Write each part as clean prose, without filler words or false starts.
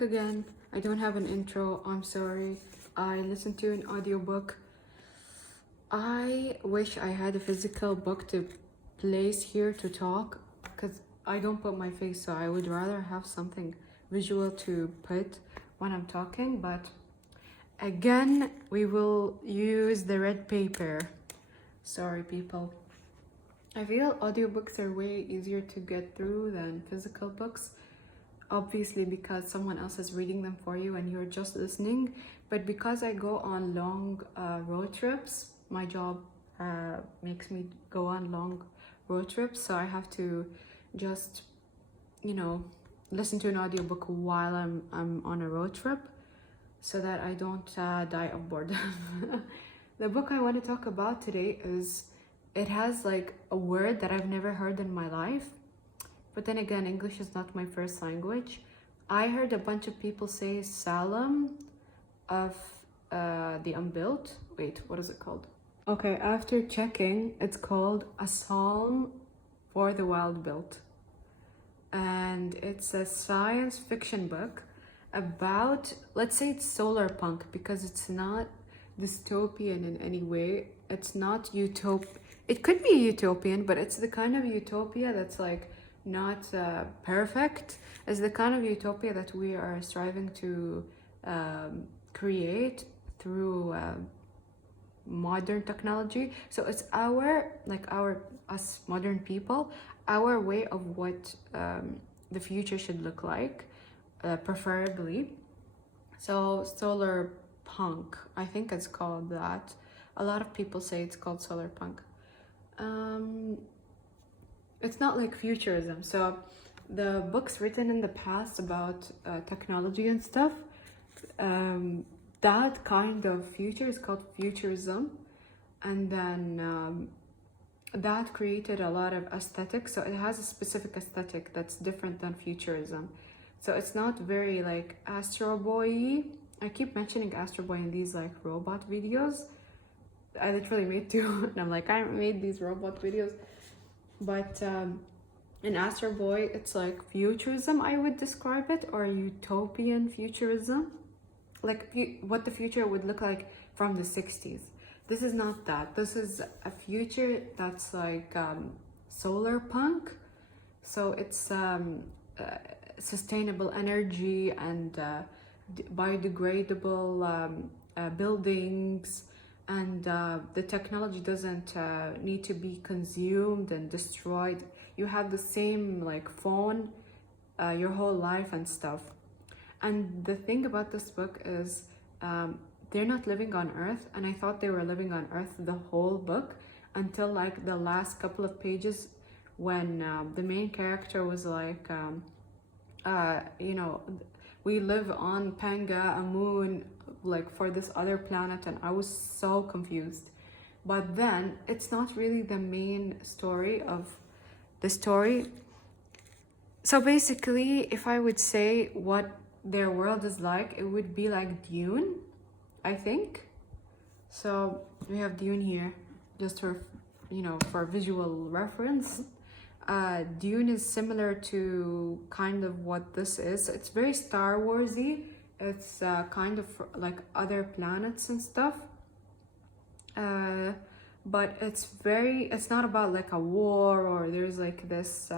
Again, I don't have an intro, I'm sorry. I listened to an audiobook. I wish I had a physical book to place here to talk because I don't put my face, so I would rather have something visual to put when I'm talking. But again, we will use the red paper. Sorry, people. I feel audiobooks are way easier to get through than physical books, obviously because someone else is reading them for you and you're just listening. But because I go on long road trips, my job makes me go on long road trips, so I have to just listen to an audiobook while I'm on a road trip so that I don't die of boredom. The book I want to talk about today it has like a word that I've never heard in my life. But then again, English is not my first language. I heard a bunch of people say Salam of the Unbuilt. Wait, what is it called? Okay, after checking, it's called A Psalm for the Wild Built. And it's a science fiction book about, let's say it's solar punk, because it's not dystopian in any way. It's not it could be utopian, but it's the kind of utopia that's like not perfect. Is the kind of utopia that we are striving to create through modern technology. So it's us modern people, our way of what the future should look like, preferably. So solar punk, I think it's called that. A lot of people say it's called solar punk. It's not like futurism. So the books written in the past about technology and stuff, that kind of future is called futurism. And then that created a lot of aesthetics. So it has a specific aesthetic that's different than futurism. So it's not very like Astro Boy-y. I keep mentioning Astro Boy in these like robot videos. I literally made two and I'm like, I made these robot videos. But in Astro Boy, it's like futurism, I would describe it, or utopian futurism. Like what the future would look like from the 60s. This is not that. This is a future that's like solar punk. So it's sustainable energy and biodegradable buildings. And the technology doesn't need to be consumed and destroyed. You have the same like phone your whole life and stuff. And the thing about this book is they're not living on Earth, and I thought they were living on Earth the whole book until like the last couple of pages when the main character was like we live on Panga, a moon, like for this other planet, and I was so confused. But then it's not really the main story of the story. So basically, if I would say what their world is like, it would be like Dune, I think. So we have Dune here, just for visual reference. Dune is similar to kind of what this is. It's very Star Warsy. It's kind of like other planets and stuff. But it's not about like a war or there's like this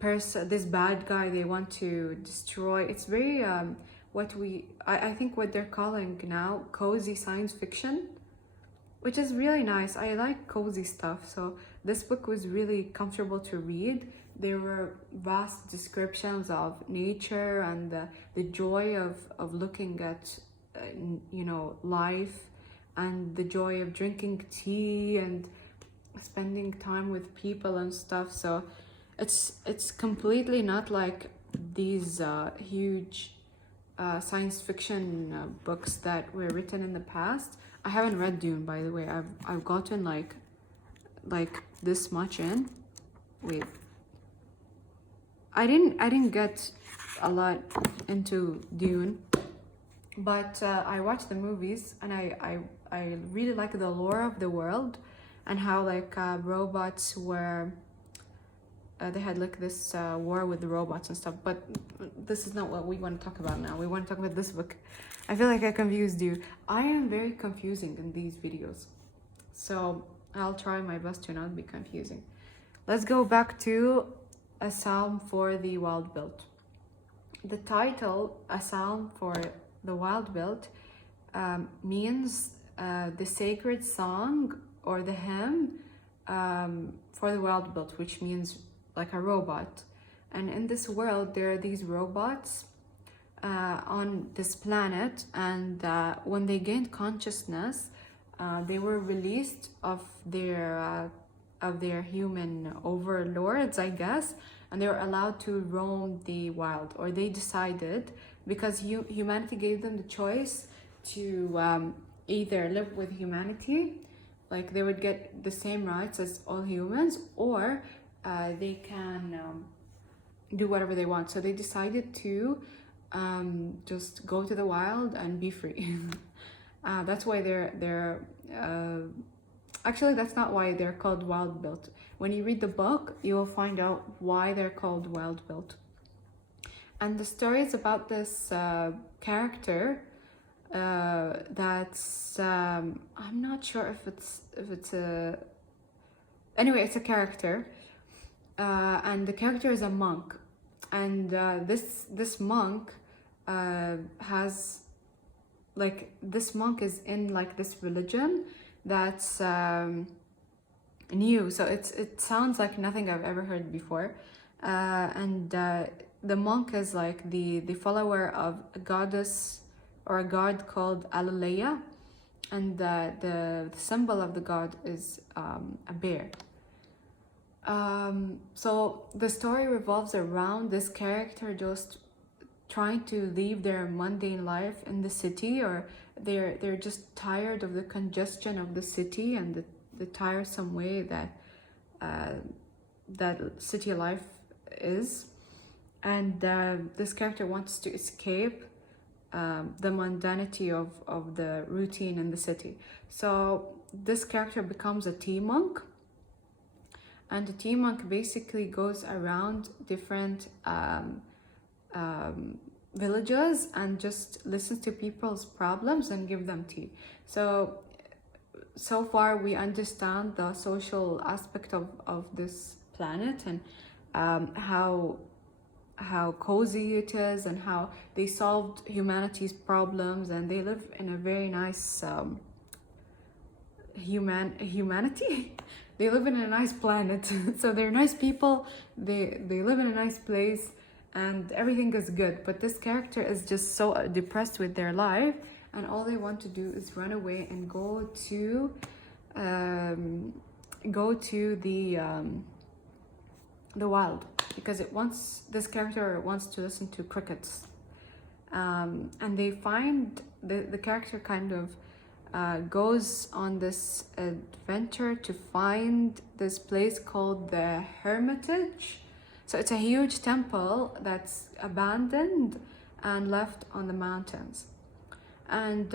this bad guy they want to destroy. It's very I think what they're calling now cozy science fiction, which is really nice. I like cozy stuff, so this book was really comfortable to read. There were vast descriptions of nature and the joy of looking at life, and the joy of drinking tea and spending time with people and stuff. So it's completely not like these huge science fiction books that were written in the past. I haven't read Dune, by the way. I've gotten like this much in. Wait, I didn't get a lot into Dune, but I watched the movies, and I really like the lore of the world and how like robots were they had like this war with the robots and stuff. But this is not what we want to talk about now. We want to talk about this book. I feel like I confused you. I am very confusing in these videos, so I'll try my best to not be confusing. Let's go back to A Psalm for the Wild-Built. The title, A Psalm for the Wild-Built, means the sacred song or the hymn for the wild-built, which means like a robot. And in this world, there are these robots on this planet, and when they gained consciousness, they were released of their human overlords, I guess, and they were allowed to roam the wild. Or they decided, because humanity gave them the choice to either live with humanity, like they would get the same rights as all humans, or they can do whatever they want. So they decided to just go to the wild and be free. That's why they're actually, that's not why they're called Wild-Built. When you read the book, you will find out why they're called Wild-Built. And the story is about this character that's I'm not sure if it's a, anyway, it's a character, and the character is a monk, and this monk has, like, this monk is in like this religion that's new, so it sounds like nothing I've ever heard before, and the monk is like the follower of a goddess or a god called Alaleya, and the symbol of the god is a bear. So the story revolves around this character just trying to leave their mundane life in the city, or they're just tired of the congestion of the city and the tiresome way that that city life is, and this character wants to escape the mundanity of the routine in the city. So this character becomes a tea monk, and the tea monk basically goes around different villages and just listens to people's problems and give them tea. So far we understand the social aspect of this planet, and how cozy it is, and how they solved humanity's problems, and they live in a very nice humanity. They live in a nice planet. So they're nice people, they live in a nice place, and everything is good. But this character is just so depressed with their life, and all they want to do is run away and go to the wild, because this character wants to listen to crickets, and they find the character kind of goes on this adventure to find this place called the Hermitage. So it's a huge temple that's abandoned and left on the mountains. And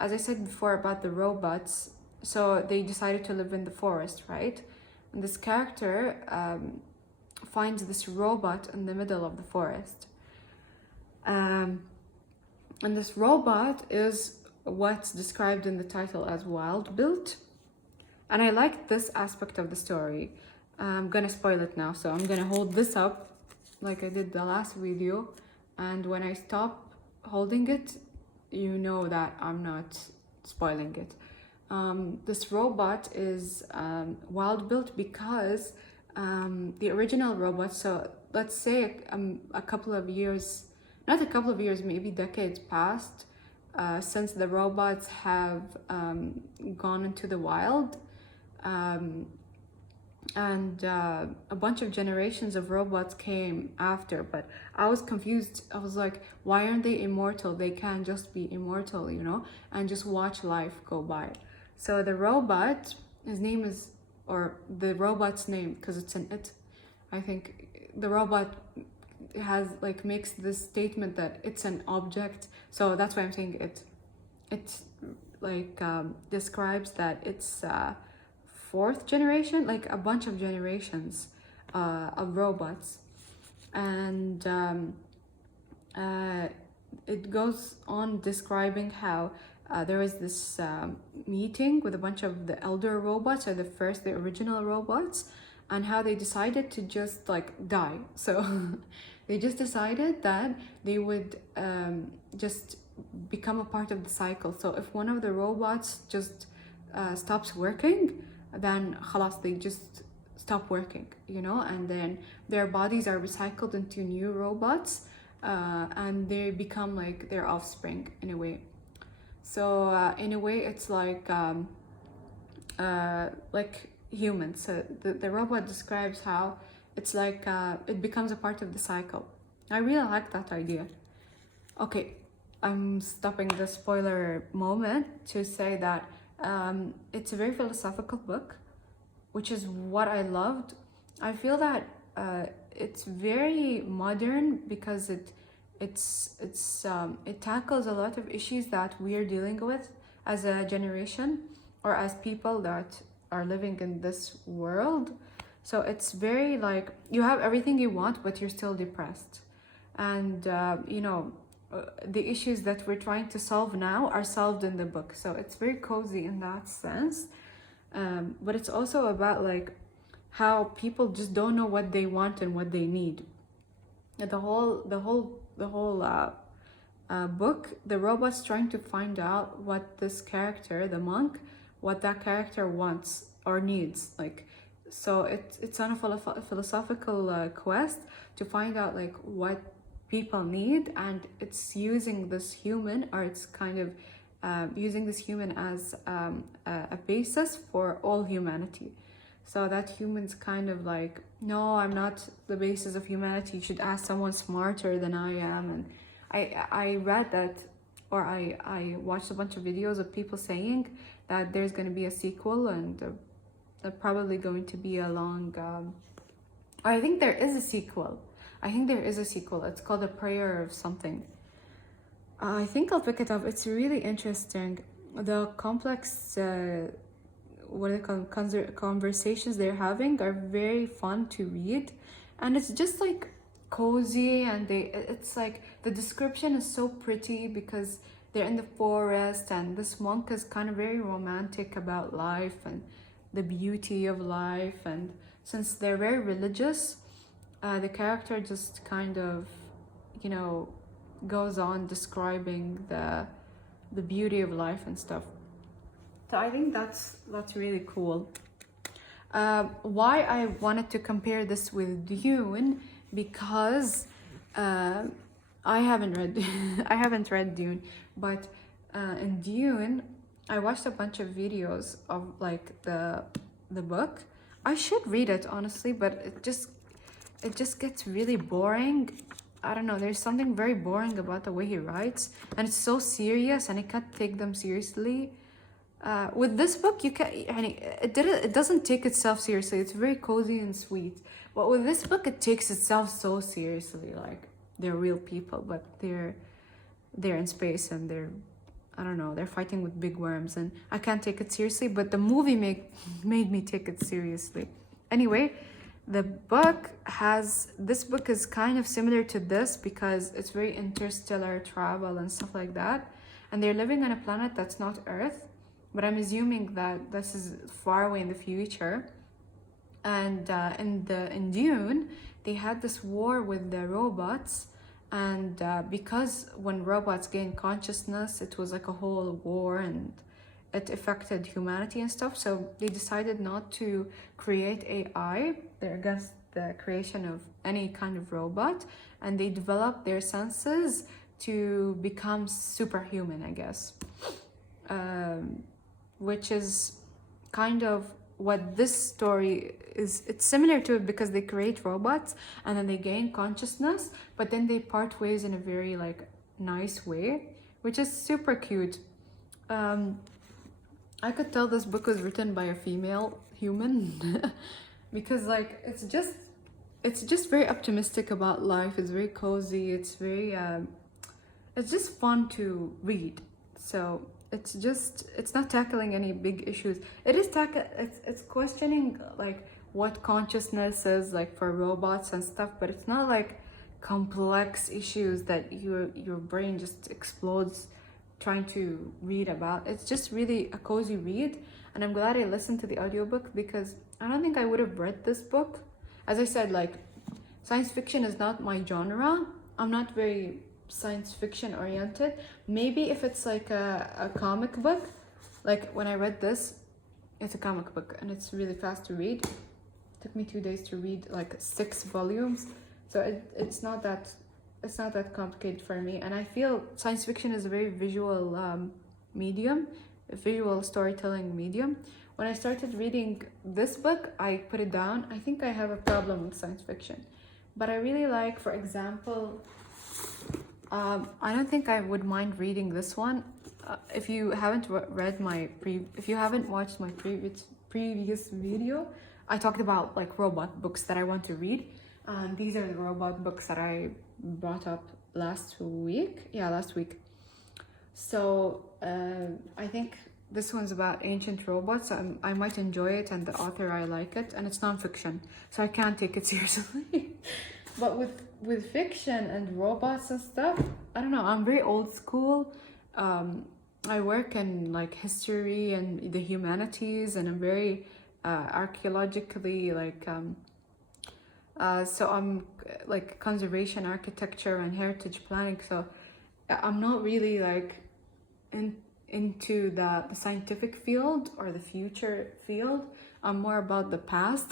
as I said before about the robots, so they decided to live in the forest, right? And this character finds this robot in the middle of the forest. And this robot is what's described in the title as Wild-Built. And I like this aspect of the story. I'm gonna spoil it now, so I'm gonna hold this up like I did the last video, and when I stop holding it, you know that I'm not spoiling it. This robot is Wild-Built because the original robot, so let's say a couple of years, not a couple of years, maybe decades passed since the robots have gone into the wild, and a bunch of generations of robots came after. But I was confused. I was like, why aren't they immortal? They can't just be immortal, you know, and just watch life go by. So the robot, his name is, or the robot's name, because it's an it, I think the robot has like makes this statement that it's an object, so that's why I'm saying it like describes that it's fourth generation, like a bunch of generations of robots. And it goes on describing how there was this meeting with a bunch of the elder robots, or the original robots, and how they decided to just like die. So they just decided that they would just become a part of the cycle. So if one of the robots just stops working, then khalas, they just stop working, you know, and then their bodies are recycled into new robots, and they become like their offspring in a way. So in a way, it's like humans. So the robot describes how it's like it becomes a part of the cycle. I really like that idea. Okay, I'm stopping the spoiler moment to say that it's a very philosophical book, which is what I loved. I feel that it's very modern because it tackles a lot of issues that we're dealing with as a generation, or as people that are living in this world. So it's very like, you have everything you want, but you're still depressed. And the issues that we're trying to solve now are solved in the book. So it's very cozy in that sense. But it's also about like how people just don't know what they want and what they need. The whole book, the robot's trying to find out what this character, the monk, what that character wants or needs. Like, so it's on a philosophical quest to find out like what people need, and it's using this human, or it's kind of using this human as a basis for all humanity. So that human's kind of like, no, I'm not the basis of humanity. You should ask someone smarter than I am. And I read that, or I watched a bunch of videos of people saying that there's going to be a sequel, and probably going to be a long... I think there is a sequel. It's called A Prayer of something. I think I'll pick it up. It's really interesting. The complex, conversations they're having are very fun to read, and it's just like cozy, and it's like the description is so pretty because they're in the forest, and this monk is kind of very romantic about life and the beauty of life. And since they're very religious, the character just kind of, goes on describing the beauty of life and stuff. So I think that's really cool. Why I wanted to compare this with Dune, because I haven't read Dune, but in Dune I watched a bunch of videos of like the book. I should read it honestly, but it just gets really boring. I don't know, there's something very boring about the way he writes, and it's so serious, and I can't take them seriously. With this book, you can, it doesn't take itself seriously. It's very cozy and sweet. But with this book, it takes itself so seriously. Like, they're real people, but they're in space, and they're fighting with big worms, and I can't take it seriously. But the movie made me take it seriously. Anyway, this book is kind of similar to this because it's very interstellar travel and stuff like that, and they're living on a planet that's not Earth, but I'm assuming that this is far away in the future. And in Dune, they had this war with the robots, and because when robots gained consciousness, it was like a whole war, and it affected humanity and stuff. So they decided not to create AI. They're against the creation of any kind of robot, and they developed their senses to become superhuman, I guess. Which is kind of what this story is. It's similar to it because they create robots and then they gain consciousness, but then they part ways in a very like nice way, which is super cute. I could tell this book was written by a female human because like it's just very optimistic about life. It's very cozy. It's very it's just fun to read. So it's not tackling any big issues. It's questioning like what consciousness is like for robots and stuff, but it's not like complex issues that your brain just explodes trying to read about. It's just really a cozy read, and I'm glad I listened to the audiobook because I don't think I would have read this book. As I said, like, science fiction is not my genre. I'm not very science fiction oriented. Maybe if it's like a comic book, like when I read this, it's a comic book and it's really fast to read. It took me 2 days to read like 6 volumes, so it's not that complicated for me. And I feel science fiction is a very visual medium, a visual storytelling medium. When I started reading this book, I put it down. I think I have a problem with science fiction, but I really like, for example, I don't think I would mind reading this one. If you haven't if you haven't watched my previous video, I talked about like robot books that I want to read, and these are the robot books that I brought up last week. Yeah, last week. So I think this one's about ancient robots. So I might enjoy it, and the author, I like it, and it's nonfiction, so I can't take it seriously. But with fiction and robots and stuff, I don't know, I'm very old school. I work in like history and the humanities, and I'm very archaeologically like so I'm like conservation, architecture, and heritage planning. So I'm not really like into the scientific field or the future field. I'm more about the past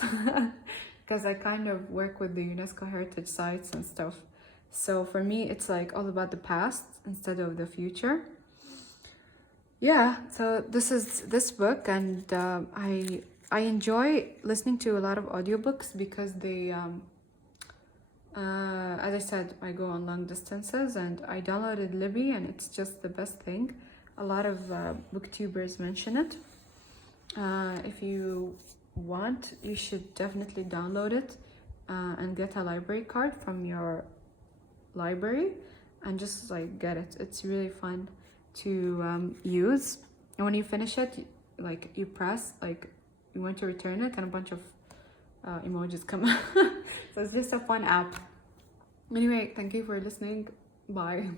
because I kind of work with the UNESCO heritage sites and stuff. So for me, it's like all about the past instead of the future. Yeah, so this is this book, and I enjoy listening to a lot of audiobooks because they as I said, I go on long distances, and I downloaded Libby, and it's just the best thing. A lot of booktubers mention it. If you want, you should definitely download it and get a library card from your library and just like get it. It's really fun to use, and when you finish it, like you press like you want to return it, and a bunch of emojis come out. So it's just a fun app. Anyway, thank you for listening. Bye.